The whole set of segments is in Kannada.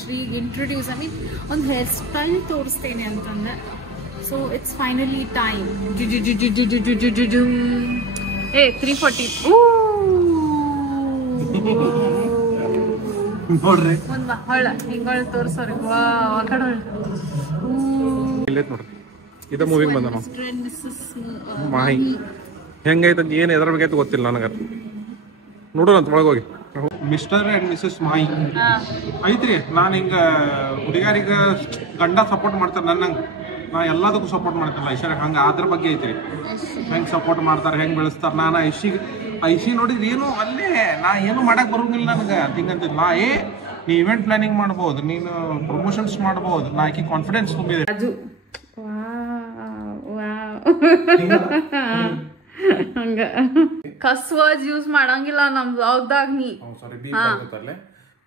ಶ್ರೀಗ್ ಇಂಟ್ರೊಡ್ಯೂಸ್ ಒಂದು ಹೇರ್ ಸ್ಟೈಲ್ ತೋರಿಸ್ತೇನೆ ಅಂತಂದೆ. So it's finally time. 340 ನೋಡ್ರಿ ಒಂದ್ ಹೊಳ್ಳ ಹಿಂಗೊಳ್ಳ ತೋರ್ಸೋರಿ. ಆ ಕಡೆ ನೋಡ್ರಿ ಇದ ಮೂವಿಗೆ ಬಂದ ನಾವು ಮಾಹಿ ಹೆಂಗೈತ ಏನ್ ಎದ್ರ ಬಗ್ಗೆ ಗೊತ್ತಿಲ್ಲ ನನಗ. ನೋಡೋಣ ಅಂತ ಒಳಗೋಗಿ. ಮಿಸ್ಟರ್ ಅಂಡ್ ಮಿಸಸ್ ಮಾಹಿ ಐತ್ರಿ. ನಾನು ಹಿಂಗ ಹುಡುಗಾರಿಗ ಗಂಡ ಸಪೋರ್ಟ್ ಮಾಡ್ತಾರೆ ನನ್ನಂಗ. ನಾ ಎಲ್ಲದಕ್ಕೂ ಸಪೋರ್ಟ್ ಮಾಡ್ತಾರಲ್ಲ ಐಶ್ವರ್ಯ ಹಂಗ ಅದ್ರ ಬಗ್ಗೆ ಐತ್ರಿ. ಹೆಂಗ್ ಸಪೋರ್ಟ್ ಮಾಡ್ತಾರೆ, ಹೆಂಗ್ ಬೆಳೆಸ್ತಾರ. ನಾನು ಐಶಿ ನೋಡಿದ್ರೆ ಏನು ಅಲ್ಲೇ ನಾ ಏನು ಮಾಡಕ್ ಬರೋಂಗಿಲ್ಲ ನನಗೆ. ಹಿಂಗಂತಿಲ್ಲ ನೀ ಇವೆಂಟ್ ಪ್ಲಾನಿಂಗ್ ಮಾಡ್ಬೋದು, ನೀನು ಪ್ರಮೋಷನ್ಸ್ ಮಾಡ್ಬೋದು. ನಾ ಆಕಿ ಕಾನ್ಫಿಡೆನ್ಸ್ ತುಂಬಿದೆ. ಹಂಗ ಕಸ್ ವರ್ಡ್ಸ್ ಯೂಸ್ ಮಾಡಂಗಿಲ್ಲ ನಮ್ ಬ್ಲಾಗ್ದಾಗ. ನೀ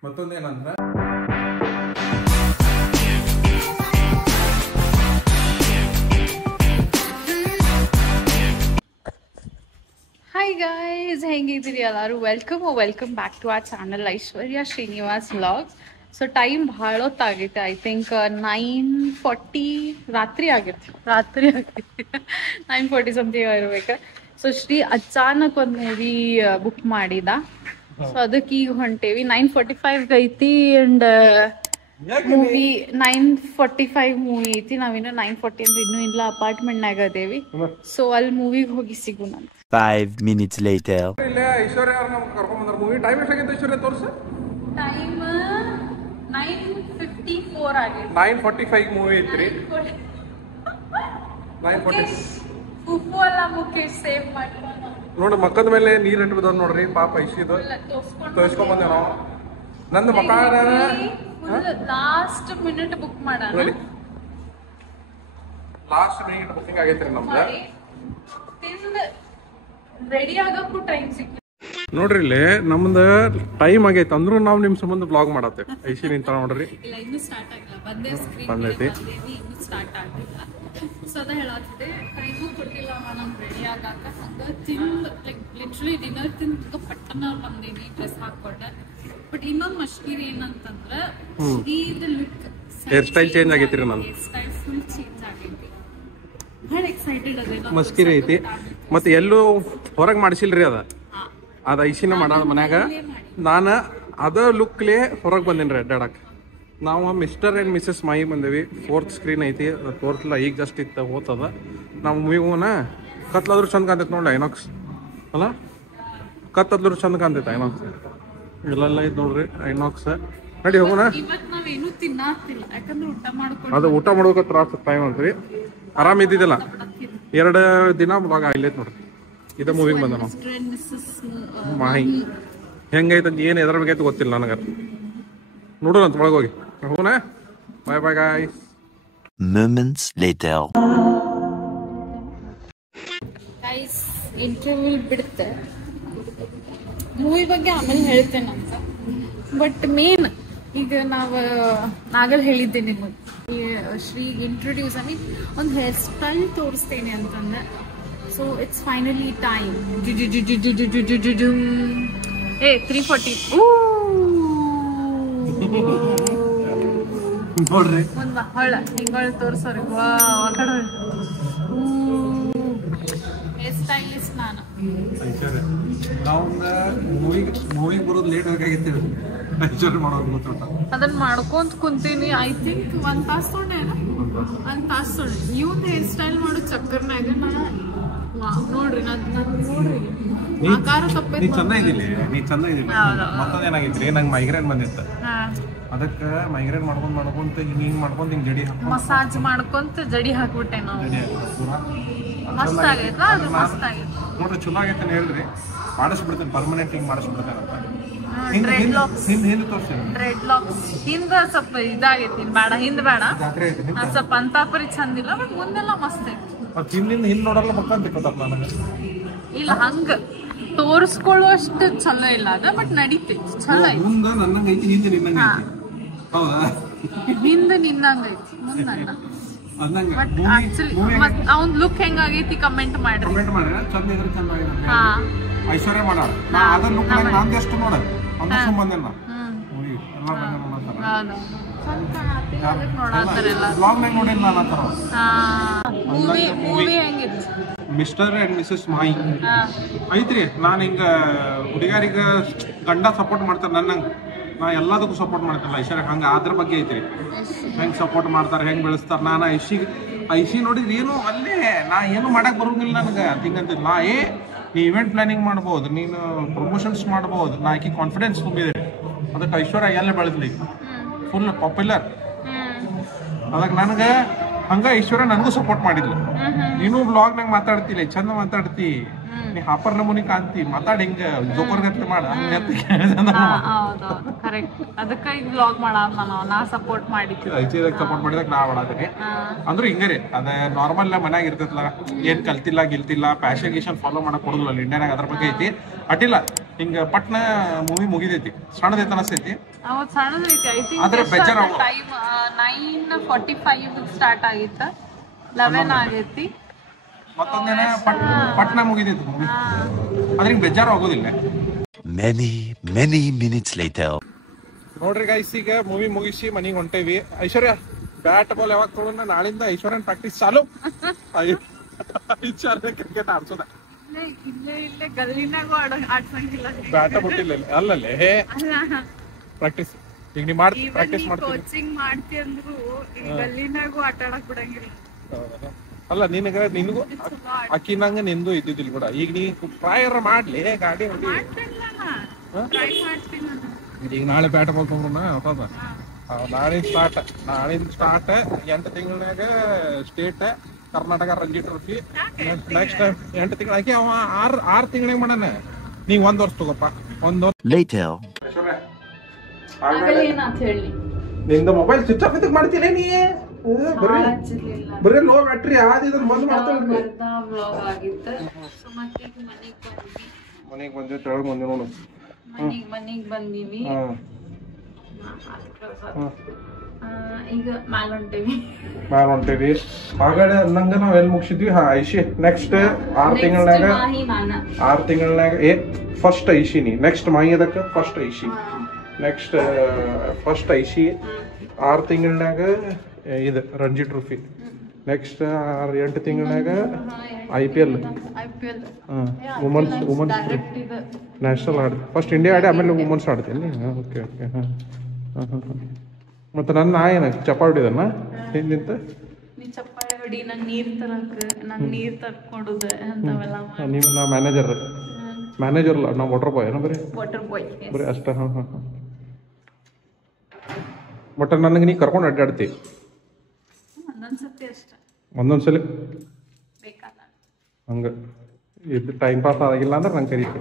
ಮತ್ತೊಂದೇನಂದ್ರ ಹಾಯ್ ಗೈಸ್, ಹೆಂಗಿದ್ದೀರಿ ಎಲ್ಲರೂ? Welcome back to our channel Aishwarya Srinivas vlogs. So time ಭಾಳ ಹೊತ್ತಾಗೈತೆ. ಐ ಥಿಂಕ್ 9:40 ರಾತ್ರಿ ಆಗೈತಿ 9:40 ಸಮಥಿಂಗ್ ಇರ್ಬೇಕು. ಸೊ ಶ್ರೀ ಅಚಾನಕ್ ಒಂದು ಮೂವಿ ಬುಕ್ ಮಾಡಿದ. ಸೊ ಅದಕ್ಕೆ ಈಗ ಹೊಂಟೇವಿ. 9:45 ಐತಿ ಅಂಡ್ ಮೂವಿ 9:45 ಮೂವಿ ಐತಿ. ನಾವಿನ್ನು 9:40 ಅಂದ್ರೆ ಇನ್ನೂ ಇಲ್ಲ, ಅಪಾರ್ಟ್ಮೆಂಟ್ನಾಗ ಅದೇವಿ. ಸೊ ಅಲ್ಲಿ ಮೂವಿಗೆ ಹೋಗಿ ಸಿಗೋಣ. 5 minutes later. ಇಲ್ಲೇ ಐಶ್ವರ್ಯ ಅವ್ರು ನಮ್ಗೆ ಕರ್ಕೊಂಡ್ ಬಂದಾರ. ಮೂವಿ ಟೈಮ್ ಎಷ್ಟಾಗಿತ್ತು ಐಶ್ವರ್ಯ ತೋರ್ಸು? ಟೈಮ್ 9:54 ಆಗೈತಿ. 9:45 ಮೂವಿ ಐತ್ರಿ. 9:40 ಉಪ್ಪು ಎಲ್ಲ ಮುಖೇಶ್ ಸೇವ್ ಮಾಡ್ಕೊಂಡು ನೋಡಿ ಮಕ್ಕದ ಮೇಲೆ ನೀರ್ ಅಂಟ್ ಬಿದ್ದಾವ ನೋಡ್ರಿ. ಪಾಪ ಐಶಿದು ತೋರಿಸ್ಕೊಂಡ್ ಬಂದೇವ್ ನಾವು. ನಂದು ಮಕ್ಕ ಲಾಸ್ಟ್ ಮಿನಿಟ್ ಬುಕ್ ಮಾಡೋಣ. ಲಾಸ್ಟ್ ಮಿನಿಟ್ ಬುಕಿಂಗ್ ಆಗೈತ್ರಿ ನಮ್ದು. ರೆಡಿ ಆಗಕ್ಕೂ ಟೈಮ್ ಸಿಕ್ಕಿಲ್ಲ ನೋಡ್ರಿ. ಇಲ್ಲಿ ನಮ್ದು ಟೈಮ್ ಆಗೈತೆ ಅಂದ್ರೂ ನಾವು ನಿಮ್ ಸಂಬಂಧ ಬ್ಲಾಗ್ ಮಾಡತ್ತೇವೆ. ಐಶಿ ನಿಂತ ನೋಡ್ರಿ. ಇಲ್ಲ, ಇನ್ನೂ ಸ್ಟಾರ್ಟ್ ಆಗಿಲ್ಲ. ಬಂದೈತಿ, ಇನ್ನೂ ಸ್ಟಾರ್ಟ್ ಆಗಿಲ್ಲ. ಸೊ ಅದ ಹೇಳತ್ತಿದೆ, ಟೈಮು ಕೊಟ್ಟಿಲ್ಲ ನಮ್ಗೆ ರೆಡಿ ಆಗಾಕ. ಹಂಗ ತಿಂದು ಲೈಕ್ ಲಿಟ್ರಲಿ ಡಿನ್ನರ್ ತಿಂದು ಪಟ್ಟನ ಬಂದೀನಿ ಡ್ರೆಸ್ ಹಾಕೊಂಡೆ. ಬಟ್ ಇನ್ನೊಂದು ಮಶ್ಕೀರಿ ಏನಂತಂದ್ರ ಇದು ಲುಕ್ ಹೇರ್ ಸ್ಟೈಲ್ ಚೇಂಜ್ ಆಗೈತ್ರಿ. ನಾನು ಹೇರ್ ಸ್ಟೈಲ್ ಫುಲ್ ಚೇಂಜ್ ಆಗೈತಿ. ಭಾಳ ಎಕ್ಸೈಟೆಡ್ ಅದೇನೋ ಮಸ್ಕಿರಿ ಐತಿ. ಮತ್ತೆ ಎಲ್ಲೂ ಹೊರಗೆ ಮಾಡಿಸಿಲ್ರಿ. ಅದ ಐಶಿನ ಮಾಡ ಮನ್ಯಾಗ ನಾನು ಅದ ಲುಕ್ಲೇ ಹೊರಗೆ ಬಂದೇನ್ರಿ ಅಡ್ಡಾಡಕ್. ನಾವು ಮಿಸ್ಟರ್ ಅಂಡ್ ಮಿಸಸ್ ಮಾಹಿ ಬಂದೇವಿ. 4th ಸ್ಕ್ರೀನ್ ಐತಿ. ಅದು ತೋರ್ಸಲ್ಲ, ಈಗ ಜಸ್ಟ್ ಇತ್ತು ಹೋಗ್ತದ. ನಾವು ಮೂವಿಗೋನ ಕತ್ಲಾದ್ರೂ ಚಂದ ಕಾಣ್ತೈತೆ ನೋಡಿ. ಐನಾಕ್ಸ್ ಅಲ್ಲ, ಕತ್ತದ್ರೂ ಚಂದ ಕಾಣ್ತೈತೆ ಐನಾಕ್ಸ್. ಇಲ್ಲೆಲ್ಲ ಐತೆ ನೋಡ್ರಿ ಐನಾಕ್ಸ್. ನಡಿ ಹೋಗೋಣ. ನಾವೇನು ತಿನ್ನಾತಿಲ್ಲ, ಯಾಕಂದ್ರೆ ಊಟ ಮಾಡ್ಕೊಂಡು ಅದು ಊಟ ಮಾಡೋಕೆ ತ್ರಾಸ ಟೈಮ್ ಅಂತ್ರಿ. ಆರಾಮ್ ಇದ್ದಿದ್ದಿಲ್ಲ. 2 ದಿನ ಬ್ಲಾಗ್ ಆಗ್ಲೈತ್ ನೋಡ್ರಿ. ಇದ ಮೂವಿಗೆ ಬಂದ ನಾವು ಮಾಹಿ ಹೆಂಗೈತ ಏನ್ ಎದ್ರ ಬಗ್ಗೆ ಗೊತ್ತಿಲ್ಲ ನನಗ. ನೋಡೋಣ ಅಂತ ಒಳಗೋಗಿ. ಹೋಗೋಣ. Bye bye guys. Moments later. Guys, interview ಬಿಡುತ್ತೆ. ಮೂವಿ ಬಗ್ಗೆ ಆಮೇಲೆ ಹೇಳ್ತೇನೆ ಅಂತ. ಬಟ್ ಮೇನ್ ಈಗ ನಾವು ನಾಗಲ್ ಹೇಳಿದ್ದೆ ನಿಮಗೆ, ಶ್ರೀಗ್ ಇಂಟ್ರೊಡ್ಯೂಸ್ ಒಂದು ಹೇರ್ ಸ್ಟೈಲ್ ತೋರಿಸ್ತೇನೆ ಅಂತಂದೆ. So it's finally time. 340 ನೋಡ್ರಿ ಒಂದ್ ಹೊಳ್ಳ ಹಿಂಗೊಳ್ಳ ತೋರ್ಸೋರಿ. ಆ ಕಡೆ ಹೇರ್ ಸ್ಟೈಲಿಸ್ಟ್ ನಾನು. ನಾವು ಮೂವಿಗೆ ಬರೋದು ಲೇಟ್ ಆಗಿತ್ತು. ಅದನ್ನ ಮಾಡ್ಕೊಂತ ಕುಂತೀನಿ. ಐ ಥಿಂಕ್ 1 ತಾಸು ತೊಗೊಂಡೇನ, 1 ತಾಸು ತೊಗೊಂಡೆ. ಇವ್ನ ಹೇರ್ ಸ್ಟೈಲ್ ಮಾಡೋ ಚಕ್ಕರ್ನಾಗ ನೋಡ್ರಿ ನೋಡ್ರಿ ಆಕಾರ ತಪ್ಪೈತಿ. ನೀ ಚಂದ ಇದಿಲ್ಲ, ನೀ ಚಂದ ಇದಿಲ್ಲ. ಮತ್ತೊಂದೇನಾಗಿತ್ರಿ, ನಂಗೆ ಮೈಗ್ರೇನ್ ಬಂದಿತ್ತು. ಅದಕ್ಕೆ ಮೈಗ್ರೇನ್ ಮಾಡ್ಕೊಂತ ಹಿಂಗ್ ಮಾಡ್ಕೊಂತ ಹಿಂಗ್ ಜಡಿ ಮಸಾಜ್ ಮಾಡ್ಕೊಂತ ಜಡಿ ಹಾಕ್ಬಿಟ್ಟೆ ನಾವು. ಮಸ್ತ್ ಆಗೈತ್ಲ ಅದು, ಮಸ್ತ್ ಆಗೈತಿ ನೋಡ್ರಿ. ಚಲೋ ಆಗೈತೆ ಹೇಳ್ರಿ. ಮಾಡಿಸ್ಬಿಡ್ತೇನೆ, ಪರ್ಮನೆಂಟ್ ಹಿಂಗ್ ಮಾಡಿಸ್ಬಿಡ್ತೇನೆ ಅಂತ. ಡ್ರೆಡ್ ಲಾಕ್ಸ್ ಹಿಂದ ಸ್ವಲ್ಪ ಇದಾಗೈತಿ. ಬೇಡ, ಹಿಂದ್ ಬೇಡ, ಸ್ವಲ್ಪ ಅಂತಾಪರಿ ಚಂದಿಲ್ಲ. ಬಟ್ ಮುಂದೆಲ್ಲ ಮಸ್ತ್ ಐತಿ. ಹಿಂದ್ ನೋಡಲ್ಲ ಮಕ್ಕಂತ ನನಗೆ. ಇಲ್ಲ, ಹಂಗ ತೋರಿಸ್ಕೊಳ್ಳುವಷ್ಟು ಚಲೋ ಇಲ್ಲ ಅದ, ಬಟ್ ನಡೀತೈತಿ, ಚಲೋ ಐತಿ. ಮುಂದ ನನ್ನಂಗ ಐತಿ, ಹಿಂದೆ ನಿನ್ನಂಗ ಐತಿ. ಹೌದಾ? ಹಿಂದ ನಿನ್ನಂಗ ಐತಿ, ಮುಂದ ನನ್ನ. ಬಟ್ ಆಕ್ಚುಲಿ ಅವ್ನ್ ಲುಕ್ ಹೆಂಗಾಗೈತಿ ಕಮೆಂಟ್ ಮಾಡ್ರಿ. ಚಂದ ಇದ್ರೆ ಚಂದ ಐಶ್ವರ್ಯ ಮಾಡ. ಅದ ಲುಕ್ ನಂದು ಎಷ್ಟು ನೋಡ. ಅಂದ ಬಂದೆ ಮೂವಿ ಎಲ್ಲ ಬಂದೆ ನೋಡ. ಬ್ಲಾಗ್ನಾಗ ನೋಡಿಲ್ಲ ನಾನು ಆ ಥರ. ಮೂವಿ ಹೆಂಗಿತ್ತು? ಮಿಸ್ಟರ್ ಅಂಡ್ ಮಿಸಸ್ ಮಾಯಿ ಐತ್ರಿ. ನಾನು ಹಿಂಗ ಹುಡುಗರಿಗೆ ಗಂಡ ಸಪೋರ್ಟ್ ಮಾಡ್ತಾರೆ, ನನ್ನಂಗೆ ನಾ ಎಲ್ಲದಕ್ಕೂ ಸಪೋರ್ಟ್ ಮಾಡ್ತಾರಲ್ಲ ಐಶ್ವರ್ಯ, ಹಂಗೆ ಅದ್ರ ಬಗ್ಗೆ ಐತ್ರಿ. ಹೆಂಗೆ ಸಪೋರ್ಟ್ ಮಾಡ್ತಾರೆ, ಹೆಂಗೆ ಬೆಳೆಸ್ತಾರೆ. ನಾನು ಐಶಿ ನೋಡಿದ್ರೆ ಏನು ಅಲ್ಲೇ ನಾ ಏನು ಮಾಡಕ್ಕೆ ಬರೋಂಗಿಲ್ಲ ನನಗೆ ಹಿಂಗಂತಿಲ್ಲ. ನಾ ನೀ ಇವೆಂಟ್ ಪ್ಲಾನಿಂಗ್ ಮಾಡ್ಬೋದು, ನೀನು ಪ್ರಮೋಷನ್ಸ್ ಮಾಡ್ಬೋದು. ನಾ ಆಕಿ ಕಾನ್ಫಿಡೆನ್ಸ್ ತುಂಬಿದೆ. ಅದಕ್ಕೆ ಐಶ್ವರ್ಯ ಎಲ್ಲ ಬೆಳೆದ್ಲಿ ಫುಲ್ ಪಾಪ್ಯುಲರ್. ಅದಕ್ಕೆ ನನಗೆ ಹಂಗ ಐಶ್ವರ್ಯ ನನಗೂ ಸಪೋರ್ಟ್ ಮಾಡಿದ್ಲು. ನೀನು ಬ್ಲಾಗ್ನಾಗ ಮಾತಾಡ್ತಿಲ್ಲ, ಚಂದ ಮಾತಾಡ್ತಿ, ನೀ ಹಾಪರ್ ನಮೂನಿ ಕಾಂತಿ, ಮಾತಾಡಿ ಹಿಂಗ ಜೋಕರ್ಗತ್ತೆ ಮಾಡ ಅದಕ್ಕೆ ಈಗ ಬ್ಲಾಗ್ ನಾ ಸಪೋರ್ಟ್ ಮಾಡಿದ್ದೆ. ಸಪೋರ್ಟ್ ಮಾಡಿದಾಗ ನಾ ಮಾಡಾತೀನಿ ಅಂದ್ರೆ ಹಿಂಗರಿ. ಅದ ನಾರ್ಮಲ್ ಮನ್ಯಾಗ ಇರ್ತೈತಲ್ಲ, ಏನ್ ಕಲ್ತಿಲ್ಲ ಗಿಲ್ತಿಲ್ಲ, ಪ್ಯಾಷನ್ ಗೀಷನ್ ಫಾಲೋ ಮಾಡಕ್ ಕೊಡುದಿಲ್ಲ ಇಂಡಿಯಾನಾಗ. ಅದ್ರ ಬಗ್ಗೆ ಐತಿ ಅಡ್ಡಿಲ್ಲ. ಹಿಂಗ ಪಟ್ನ ಮೂವಿ ಮುಗಿದೈತಿ, ಸಣ್ಣದೈತೆ ಅನಸ್ತೈತಿ. ಆದ್ರೆ ಬೇಜಾರ 9:45 ಸ್ಟಾರ್ಟ್ ಆಗಿತ್ತ, 11 ಆಗೈತಿ. ಮತ್ತೊಂದೇನ ಪಟ್ನ ಮುಗಿದೈತಿ ಮೂವಿ, ಅದ್ರ ಬೇಜಾರು ಆಗೋದಿಲ್ಲ. Many minutes later. ನೋಡ್ರಿ ಗೈಸ್, ಈಗ ಮೂವಿ ಮುಗಿಸಿ ಮನಿಗೆ ಹೊಂಟೇವಿ. ಐಶ್ವರ್ಯ ಬ್ಯಾಟ್ ಬಾಲ್ ಯಾವಾಗ ತೊಗೊಂಡ ನಾಳಿಂದ ಐಶ್ವರ್ಯನ್ ಪ್ರಾಕ್ಟೀಸ್ ಚಾಲು. ಕ್ರಿಕೆಟ್ ಆಡ್ಸೋದ ಇಲ್ಲೇ ಗಲ್ಲಿನಾಗೂ ಆಡ್ಸಂಗಿಲ್ಲ. ಬ್ಯಾಟ ಬಿಟ್ಟಿಲ್ಲ ಅಲ್ಲಲ್ಲೇ ಪ್ರಾಕ್ಟೀಸ್. ಈಗ ನೀ ಮಾಡಿ ಪ್ರಾಕ್ಟೀಸ್ ಮಾಡ್ತೀನಿ. ಕೋಚಿಂಗ್ ಮಾಡ್ತಿ ಅಂದ್ರು ಗಲ್ಲಿನಾಗೂ ಆಟ ಆಡಕ್ ಬಿಡಂಗಿಲ್ಲ. ಅಲ್ಲ ನಿನಗೂ ಅಕ್ಕಿ ನಂಗ ನಿಂದು ಇದ್ದಿದ್ದಿಲ್ಲ ಕೂಡ. ಈಗ ನೀ ಟ್ರೈಯರ್ ಮಾಡ್ಲಿ ಗಾಡಿ ಹೊಡಿ. ಈಗ ನಾಳೆ ಬ್ಯಾಟ್ ಬಾಲ್ ತಗೊಂಡ್ರ ಹೊಸದ. ನಾಳಿಂದ ಸ್ಟಾರ್ಟ್ 8 ತಿಂಗಳಾಗ state Karnataka Ranji trophy. Next 8 ತಿಂಗಳ ಆಕಿ ಅವ 6 ತಿಂಗಳಿಗೆ ಮಾಡಣ. ನೀ 1 ವರ್ಷ ತಗೋಪ್ಪ. 1 ವರ್ಷ Later. ನಿಂದ ಮೊಬೈಲ್ ಸ್ವಿಚ್ ಆಫ್ ಇದಕ್ ಮಾಡ್ತೀನಿ ನೀ. ಬರೀ ಲೋ ಬ್ಯಾಟ್ರಿ ಆದಿದ್ರ ಬಂದ್ ಮಾಡ್ತಾಳೆ. ಮನೆಗೆ ಬಂದಿವಿ, ತೆಳಗ್ ಬಂದಿವಿ ನೋಡು. ಮನೆಗೆ ಬಂದೀವಿ. ಈಗ ಮ್ಯಾಲ ಹೊಂಟೇವಿ. ಆಗಡೆ ನಂಗ ನಾವ್ ಎಲ್ಲಿ ಮುಗಿಸಿದ್ವಿ. ಐಶಿ ನೆಕ್ಸ್ಟ್ 6 ತಿಂಗಳನ್ಯಾಗ ಫಸ್ಟ್ ಐಶಿನಿ. ನೆಕ್ಸ್ಟ್ ಮಾಯಿ ಅದಕ್ಕ ಫಸ್ಟ್ ಐಶಿ. ನೆಕ್ಸ್ಟ್ ಫಸ್ಟ್ ಐಶಿ 6 ತಿಂಗಳನ್ಯಾಗ ಇದು Ranji trophy. Next 8 ತಿಂಗಳನ್ಯಾಗ IPL women's national ಆಡಿ. ಫಸ್ಟ್ ಇಂಡಿಯಾ ಆಡಿ ಆಮೇಲೆ ವುಮನ್ಸ್ ಆಡ್ತೀನಿ. ಓಕೆ. ಮತ್ತೆ ನನ್ನ ಏನ ಚಪ್ಪ ಹೊಡಿದನ್ನ ಹಿಂದಿಂತ ಚಪ್ಪಾಳೆ ಹೊಡಿ, ನಂಗೆ ನೀರ್ ತರ್ಕೊಡುದು ಅಂತವೆಲ್ಲ. ನಾ ಮ್ಯಾನೇಜರ್ ಅಲ್ಲ, ನಾವು ವಾಟರ್ ಬಾಯ್ ಏನೋ ಬರೀ ಅಷ್ಟ. ಬಟ್ ನನಗೆ ನೀ ಕರ್ಕೊಂಡು ಅಡ್ಡಾಡ್ತಿ ಒಂದೊಂದ್ಸಲ ಹಂಗ ಇದು ಟೈಮ್ ಪಾಸ್ ಆಗಿಲ್ಲ ಅಂದ್ರೆ ನಂಗೆ ಕರೀತಿ.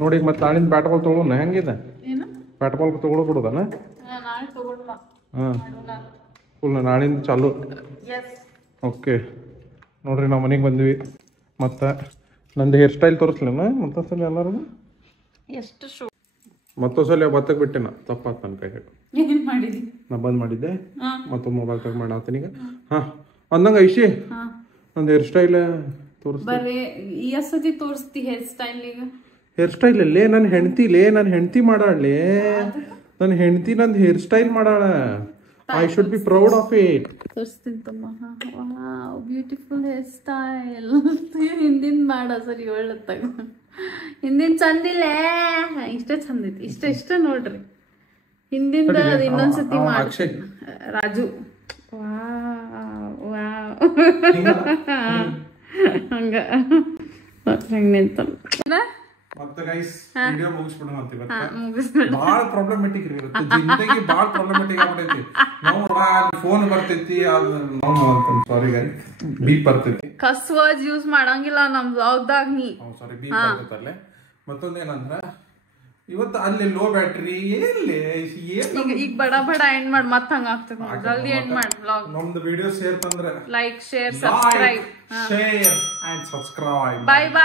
ನೋಡಿ ಈಗ ಮತ್ತೆ ನಾಳಿಂದ ಬ್ಯಾಟ್ ಬಾಲ್ ತೊಗೊಳೋಣ. ಹೆಂಗಿದೆ ಬ್ಯಾಟ್ ಬಾಲ್ ತೊಗೊಳೋಬಿಡುದನ? ಫುಲ್ ನಾಳಿಂದ ಚಾಲು. ಓಕೆ. ನೋಡ್ರಿ ನಾವು ಮನೆಗೆ ಬಂದ್ವಿ. ಮತ್ತು ನಂದು ಹೇರ್ ಸ್ಟೈಲ್ ತೋರಿಸ್ಲೇನ ಮತ್ತೊಂದ್ಸಲ ಎಲ್ಲರಿಗೂ? ಮತ್ತೊಂದ್ಸಲ ಬತ್ತಕ್ಕೆ ಬಿಟ್ಟೆ ನಾ, ತಪ್ಪಾತ್ ನನ್ನ ಕೈ. ನಾ ಬಂದ್ ಮಾಡಿದ್ದೆ, ಮತ್ತೊಂದು ಮೊಬೈಲ್ ತಗ ಮಾಡಾತೀನಿ ಈಗ. ಅಂದಂಗ ಐಶಿ ನಂದು ಹೇರ್ ಸ್ಟೈಲ್ ತೋರಿಸ್ತಿ. ಹೇರ್ ಸ್ಟೈಲ್ ಅಲ್ಲೇ ನನ್ನ ಹೆಂಡತಿ ಮಾಡಾಳ್ಲಿ. ನನ್ನ ಹೆಂಡತಿ ನಂದು ಹೇರ್ ಸ್ಟೈಲ್ ಮಾಡಾಳ. I should be proud of it. ತೋರಿಸ್ತೀನಿ ತಮ್ಮ. Beautiful hair style. ಹಿಂದಿನ ಮಾಡ ಸರಿ ಒಳ್ಳತ್ತಾಗ. ಹಿಂದಿನ ಚಂದಿಲ್ಲ, ಇಷ್ಟ ಚಂದೈತಿ. ಇಷ್ಟ ನೋಡ್ರಿ ಹಿಂದಿಂದ. ಅದು ಇನ್ನೊಂದ್ಸತಿ ಮಾಡಿ ರಾಜು. ಹಂಗ ನಿಂತ ಮತ್ತೆ ಗೈಸ್ ವಿಡಿಯೋ ಮುಗಿಸ್ಬಿಡೋಣ ಅಂತ. ಇವತ್ತು ಭಾಳ ಪ್ರಾಬ್ಲಮೆಟಿಕ್ ರೀ. ಇವತ್ತು ಜಿಂದಗಿ ಭಾಳ ಪ್ರಾಬ್ಲಮೆಟಿಕ್ ಆಗ್ಬಿಟ್ಟೈತಿ. ನಾವು ಫೋನ್ ಬರ್ತೈತಿ, ಸಾರಿ ಗೈಸ್, ಬೀಪ್ ಬರ್ತೈತಿ. ಕಸ್ ವರ್ಡ್ಸ್ ಯೂಸ್ ಮಾಡಂಗಿಲ್ಲ ನಮ್ ಬ್ಲಾಗ್ದಾಗ. ನೀ ಸಾರಿ ಬೀಪ್ ಬರ್ತೈತಿ ಅಲ್ಲೇ. ಮತ್ತೊಂದೇನಂದ್ರ ಇವತ್ತು ಅಲ್ಲಿ ಲೋ ಬ್ಯಾಟ್ರಿ ಈಗ ಬಡ ಎಂಡ್ ಮಾಡಿ ಮತ್ತೆ ಹಂಗ ಆಗ್ತದೆ. ಜಲ್ದಿ ಎಂಡ್ ಮಾಡಿ ಬ್ಲಾಗ್. ನಮ್ದು ವಿಡಿಯೋ ಶೇರ್ ತಂದ್ರೆ like, share, subscribe. Share and subscribe. Bye.